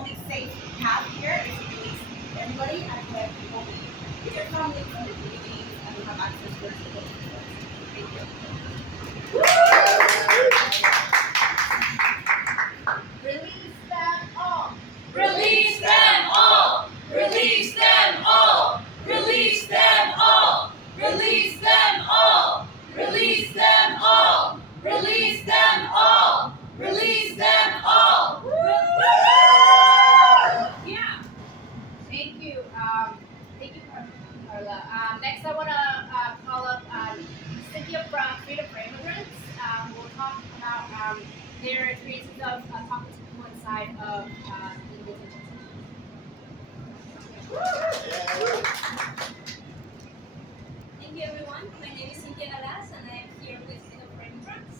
only safe path here is to release everybody and let people be with your families and your communities and you have access to those resources. Thank you. Release them all. Release them all! Release them all! Release them all! Release them all! Release them all! Release them all! Release them all! Yeah. Thank you. Thank you, Carla. Next, I want to call up Cynthia from Freedom for Immigrants. We'll talk about their experiences of talking to people inside of the detention Thank you, everyone. My name is Cynthia Galas, and I am here with Freedom for Immigrants.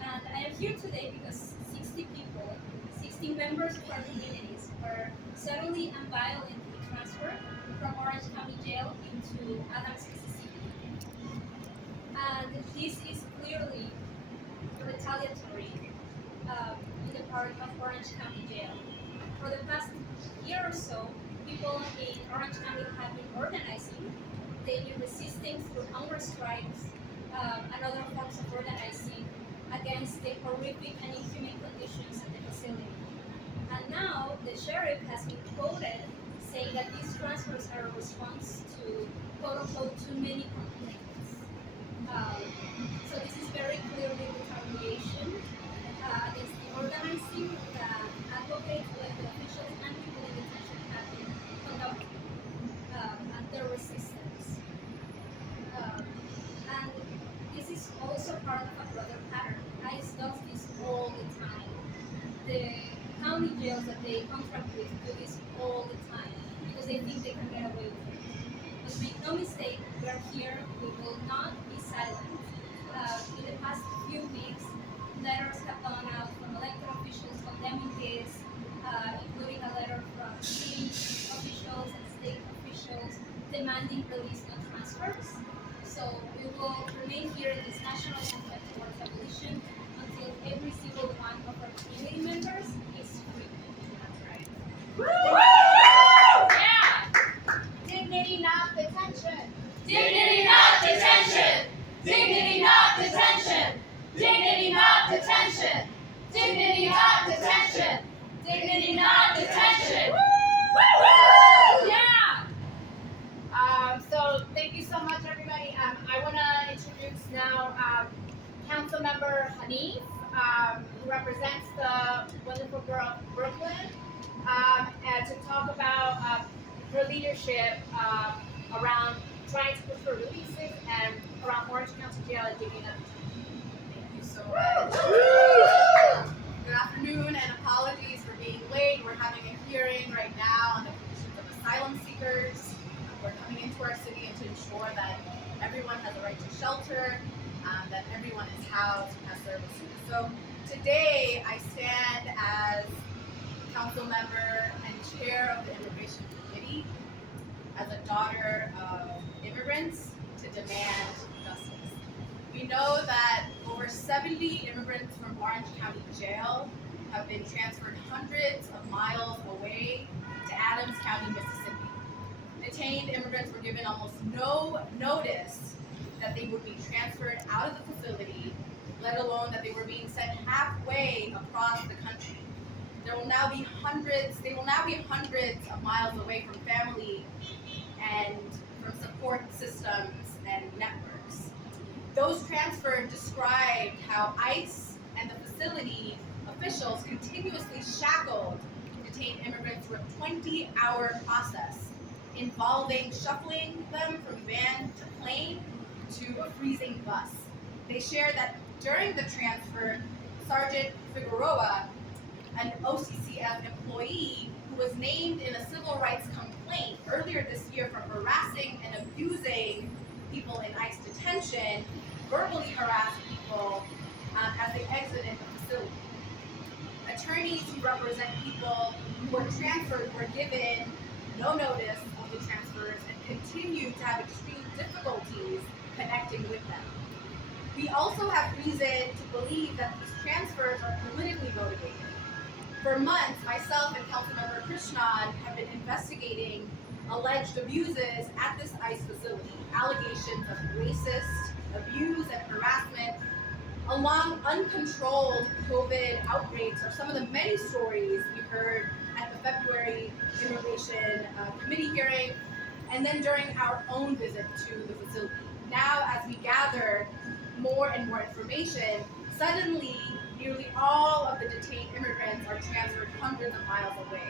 And I am here today because 60 people, 60 members of our communities, were suddenly and violently transferred from Orange County Jail into Adams, Mississippi. And this is clearly retaliatory in the part of Orange County Jail. For the past year or so, people in Orange County have been organizing. They've been resisting through hunger strikes and other forms of organizing against the horrific and inhumane conditions at the facility. And now the sheriff has been quoted saying that these transfers are a response to quote-unquote too many complaints. So this is very clearly retaliation against the organizing that advocates, elected officials, and people in detention have been conducting and their resistance. And this is also part of a broader pattern. ICE does this all the time. The county jails that they contract with do this all the time because they think they can get away with it. But make no mistake, we are here, we will not be silent. In the past few weeks, letters have gone out from elected officials condemning this, including a letter from city officials and state officials demanding release, not transfers. So we will remain here in this national movement towards abolition until every single one of our community members is free. That's right. Yeah. Dignity, not detention. Dignity not detention! Dignity not detention! Dignity not detention! Dignity not detention! Dignity not detention! Yeah. So thank you so much, everybody. I want to introduce now Councilmember Hanif, who represents the wonderful borough of Brooklyn, and to talk about her leadership around trying to push for releases and around Orange County Jail and digging up. Thank you so much. Good afternoon and apologies for being late. We're having a hearing right now on the conditions of asylum seekers. We're coming into our city and to ensure that everyone has a right to shelter, that everyone is housed and has services. So today I stand as council member and chair of the Immigration Committee, as a daughter of immigrants, to demand justice. We know that over 70 immigrants from Orange County Jail have been transferred hundreds of miles away to Adams County, Mississippi. Detained immigrants were given almost no notice that they would be transferred out of the facility, let alone that they were being sent halfway across the country. They will now be hundreds of miles away from family and from support systems and networks. Those transferred described how ICE and the facility officials continuously shackled detained immigrants through a 20-hour process involving shuffling them from van to plane to a freezing bus. They shared that during the transfer, Sergeant Figueroa, an OCCF employee who was named in a civil rights complaint earlier this year for harassing and abusing people in ICE detention, verbally harassed people as they exited the facility. Attorneys who represent people who were transferred were given no notice of the transfers and continue to have extreme difficulties connecting with them. We also have reason to believe that these transfers are politically motivated. For months, myself and Councilmember Krishnan have been investigating alleged abuses at this ICE facility, allegations of racist abuse and harassment, along uncontrolled COVID outbreaks are some of the many stories we heard at the February Immigration Committee hearing, and then during our own visit to the facility. Now, as we gather more and more information, suddenly nearly all of the detained immigrants are transferred hundreds of miles away.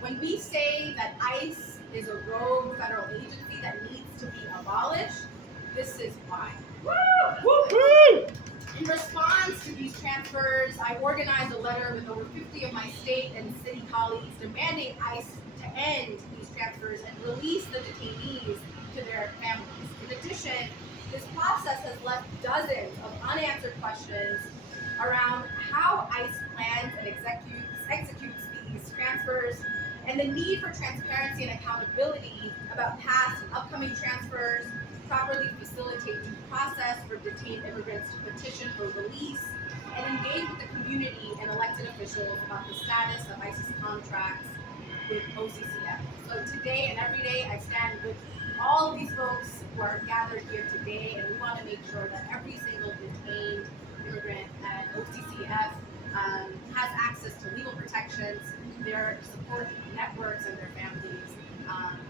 When we say that ICE is a rogue federal agency that needs to be abolished, this is why. In response to these transfers, I organized a letter with over 50 of my state and city colleagues demanding ICE to end these transfers and release the detainees to their families. In addition, this process has left dozens of unanswered questions around how ICE plans and executes these transfers, and the need for transparency and accountability about past and upcoming transfers, properly facilitate due process for detained immigrants to petition for release, and engage with the community and elected officials about the status of ICE's contracts with OCCF. So today and every day, I stand with all of these folks who are gathered here today, and we want to make sure that every single detained immigrant at OCCF has access to legal protections, their support networks and their families,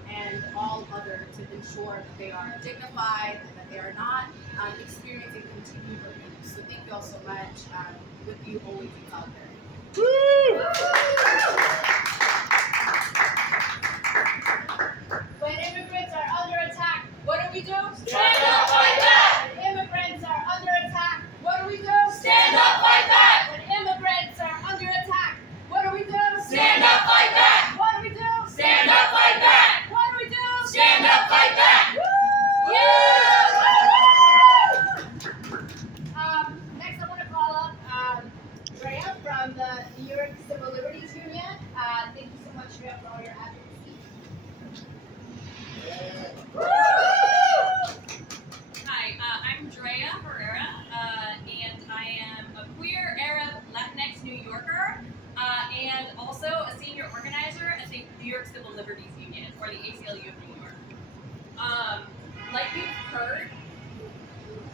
and all other to ensure that they are dignified and that they are not experiencing continued abuse. So thank you all so much. With you always out there. When immigrants are under attack, what do we do? Stand up, fight back! When immigrants are under attack, what do we do? Stand up, fight back! When immigrants are under attack, what do we do? Stand up, fight back! What do we do? Stand up, fight back! What do we do? Stand up, fight back! Next, I want to call up Drea from the New York Civil Liberties Union. Thank you so much, Drea, for all your advocacy. Hi, I'm Drea Herrera, and I am a queer Arab Latinx New Yorker, and also a senior organizer at the New York Civil Liberties Union, or the ACLU of New York. Like you've heard,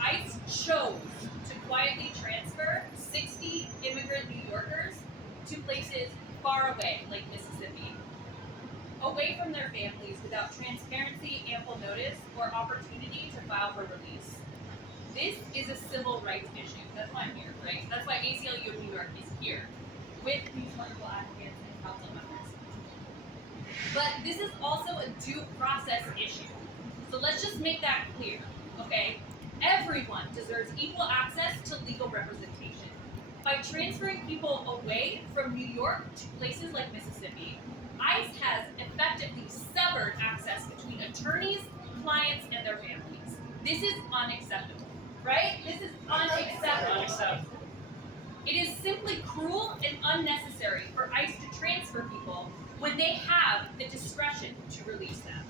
ICE chose to quietly transfer 60 immigrant New Yorkers to places far away, like Mississippi, away from their families without transparency, ample notice, or opportunity to file for release. This is a civil rights issue. That's why I'm here, right? That's why ACLU of New York is here with these wonderful advocates and council members. But this is also a due process issue. So let's just make that clear, okay? Everyone deserves equal access to legal representation. By transferring people away from New York to places like Mississippi, ICE has effectively severed access between attorneys, clients, and their families. This is unacceptable, right? This is unacceptable. It is simply cruel and unnecessary for ICE to transfer people when they have the discretion to release them.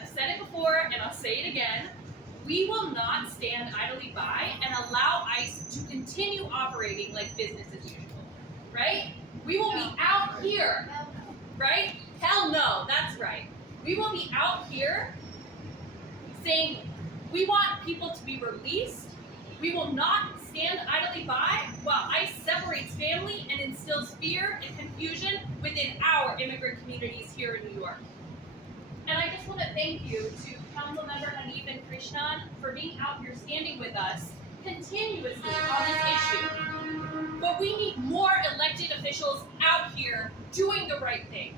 I've said it before, and I'll say it again. We will not stand idly by and allow ICE to continue operating like business as usual, right? We will be out here, right? Hell no, that's right. We will be out here saying we want people to be released. We will not stand idly by while ICE separates family and instills fear and confusion within our immigrant communities here in New York. And I just want to thank you to Councilmember Hanif and Krishnan for being out here standing with us continuously on this issue. But we need more elected officials out here doing the right thing.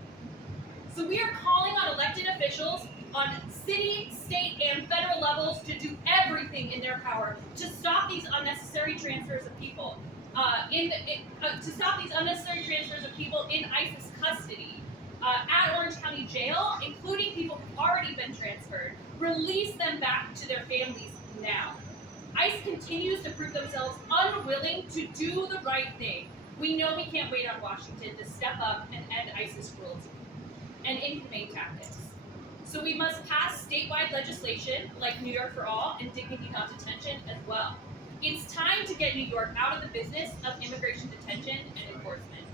So we are calling on elected officials on city, state, and federal levels to do everything in their power to stop these unnecessary transfers of people. To stop these unnecessary transfers of people in ICE's custody at Orange County Jail, including people who've already been transferred. Release them back to their families now. ICE continues to prove themselves unwilling to do the right thing. We know we can't wait on Washington to step up and end ICE's cruelty and inhumane tactics. So we must pass statewide legislation like New York for All and Dignity Not Detention as well. It's time to get New York out of the business of immigration detention and enforcement.